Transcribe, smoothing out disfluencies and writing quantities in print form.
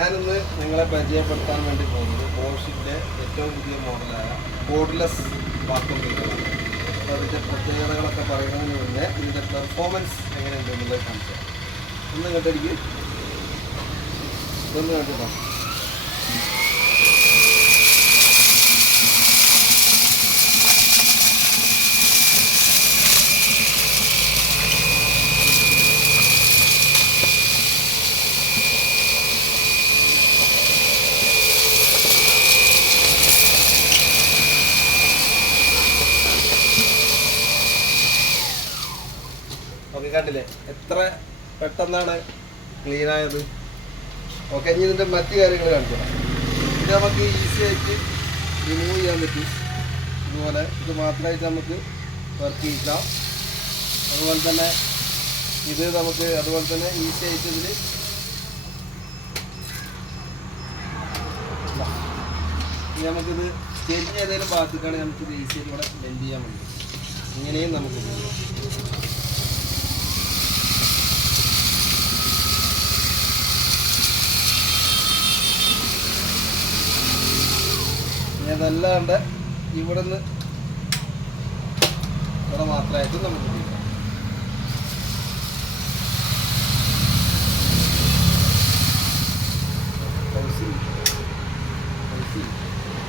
ഞാനിന്ന് നിങ്ങളെ പരിചയപ്പെടുത്താൻ വേണ്ടി പോകുന്നത് ബോഷിൻ്റെ ഏറ്റവും പുതിയ മോഡലായ കോഡ്ലെസ് വാക്വം ക്ലീനറാണ്. അപ്പോൾ അതിൻ്റെ പ്രത്യേകതകളൊക്കെ പറയുന്നതിന് മുന്നേ ഇതിൻ്റെ പെർഫോമൻസ് എങ്ങനെയുണ്ട് എന്നുള്ളത് കാണിച്ചു തരാം. ഒന്ന് കേട്ടിരിക്കും, ഇതൊന്ന് കണ്ടിട്ടോ. ഓക്കെ, കണ്ടില്ലേ എത്ര പെട്ടെന്നാണ് ക്ലീനായത്. ഓക്കെ, ഇനി ഇതിൻ്റെ മറ്റു കാര്യങ്ങൾ കാണിച്ചു തരാം. ഇത് നമുക്ക് ഈസി ആയിട്ട് റിമൂവ് ചെയ്യാൻ പറ്റും. അതുപോലെ ഇത് മാത്രമായിട്ട് നമുക്ക് വർക്ക് ചെയ്യിക്കാം. അതുപോലെ തന്നെ ഇത് നമുക്ക് ഈസി ആയിട്ട് ഇതിൽ നമുക്കിത് ചെരിഞ്ഞ ഏതെങ്കിലും ഭാഗത്തേക്കാണെങ്കിൽ നമുക്കിത് ഈസി ആയിട്ട് ഇവിടെ ബ്ലെൻഡ് ചെയ്യാൻ പറ്റും. ഇങ്ങനെയും നമുക്ക് അതല്ലാണ്ട് ഇവിടെ മാത്രമായിട്ട് നമുക്ക്